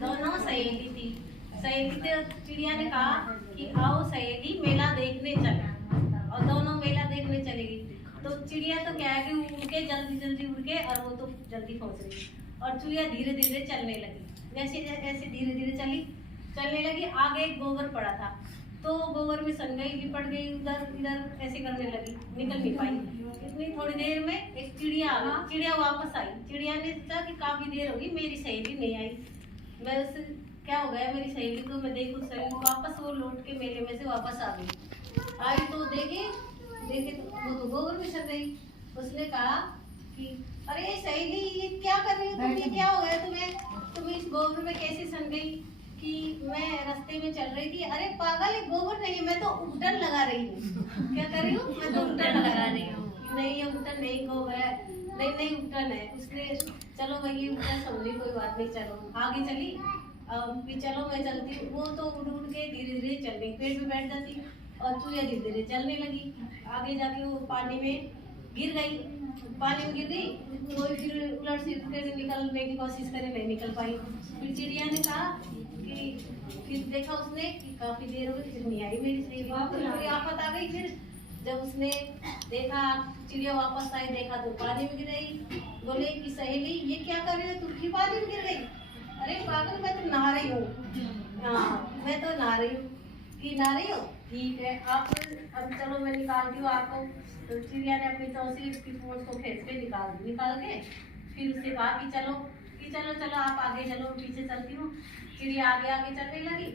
दोनों सहेली थी। सहेली थी, चिड़िया ने कहा कि आओ सहेली मेला देखने चले, और दोनों मेला देखने चलेगी। तो चिड़िया तो क्या है कि उड़ के जल्दी जल्दी उड़ के, और वो तो जल्दी पहुंच रही, और चूहिया धीरे धीरे चलने लगी। जैसे जैसे धीरे धीरे चलने लगी, आगे एक गोबर पड़ा था, तो गोबर में सन गई, लिपट गई, उधर इधर ऐसे करने लगी, निकल नहीं पाई। इतनी थोड़ी देर में एक चिड़िया आ गई। चिड़िया वापस आई। चिड़िया ने सोचा कि काफी देर होगी मेरी सहेली नहीं आई, मैं उससे क्या हो गया मेरी सहेली को, मैं देखूं सहेली। वापस वो लौट के मेले में से वापस आ गई। आई तो देखे तो वो तो गोबर में सर गई। उसने कहा कि अरे सहेली ये क्या कर रही हो तुम, ये क्या हो गया तुम्हें, तुम इस गोबर में कैसे सन गई? कि मैं रास्ते में चल रही थी। अरे पागल, ये गोबर नहीं है, मैं तो उबटन लगा रही हूँ। क्या कर रही हूँ? मैं तो उबटन लगा रही हूँ। नहीं ये उबटन नहीं, गोबर है। नहीं उबटन है। उसने चलो भाई ये उबटन समझी, कोई बात नहीं, चलो आगे चली। भी चलो मैं चलती हूँ। वो तो उड़ के धीरे धीरे चल गई, पेड़ पे बैठ जाती, और चूहिया धीरे धीरे चलने लगी। आगे जाके वो पानी में गिर गई। पानी में गिर गई, वो फिर उलट सिर के निकलने की कोशिश करे, नहीं निकल पाई। फिर चिड़िया ने कहा कि फिर देखा उसने कि काफी देर हो गई, फिर नहीं आई मेरी सहेली, कोई आफत आ गई। फिर जब उसने देखा, चिड़िया वापस आई, देखा तो पानी में गिर गई। बोले कि सहेली ये क्या कर रही हो, तुम भी पानी में गिर गई? अरे पागल, मैं तो नहा रही हूँ। हाँ मैं तो नहा रही हूँ। कि नहा रही हो, ठीक है, आप अब चलो मैं निकालती हूँ आपको। तो चिड़िया ने अपनी चौंसी की पूंछ को खींच के निकाल के फिर उससे कहा कि चलो चलो आप आगे चलो, पीछे चलती हूँ। चिड़िया आगे आगे चलने लगी,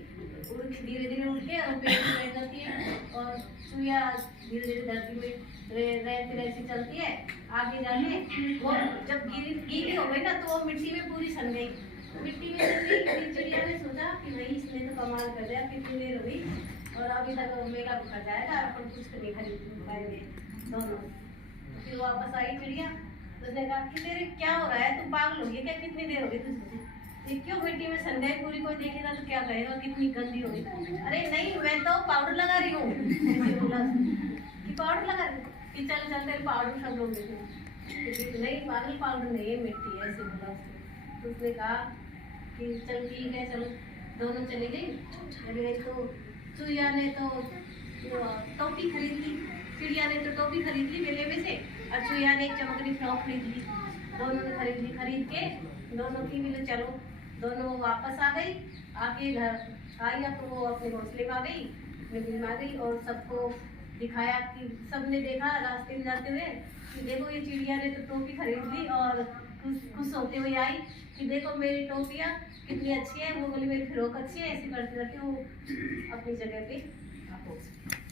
उड़ के धीरे धीरे उड़ के, और पेड़ पे बैठ जाती है, और चूहिया धीरे धीरे धरती में रहती रहती चलती है। आगे जाके वो जब गीली हो गई ना, तो वो मिट्टी में पूरी सन गई। मिट्टी में सन गई। फिर चिड़िया ने सोचा कि भाई इसने तो कमाल कर दिया, कितनी देर हो गई और अभी तक मेला भर जाएगा, अपन कुछ नहीं खरीद पाएंगे दोनों। फिर वापस आई चिड़िया। उसने कहा कि तेरे क्या हो रहा है, तुम पागल हो गई क्या, कितनी देर हो गई तुझे, ये क्यों मिट्टी में सन गई पूरी, कोई देखेगा तो क्या कहेगा, कितनी गंदी हो गई। अरे नहीं मैं तो पाउडर लगा रही हूँ। ऐसे बोला कि पाउडर लगा रही हूँ, कि चल चल तेरे पाउडर सब लोग देखें। नहीं पागल, पाउडर नहीं है, मिट्टी है। ऐसे बोला उसने। तो उसने कहा कि चल ठीक है, चलो दोनों चली गई। तो चूहिया ने तो टोपी खरीद ली, चिड़िया ने तो टोपी खरीद ली मेले में से, और चूहिया ने एक चमकनी फ्रॉक खरीद ली। दोनों ने खरीद के दोनों की मिले, चलो दोनों वापस आ गई। आके घर आई, अब तो वो अपने घोंसले में आ गई, मिल में आ गई, और सबको दिखाया कि सबने देखा रास्ते में जाते हुए कि देखो ये चिड़िया ने तो टोपी खरीद ली, और खुश होते हुए आई कि देखो मेरी टोपियाँ कितनी अच्छी है। वो बोली मेरी फ्रॉक अच्छी है। ऐसे करते करते वो अपनी जगह पे पहुंच गई।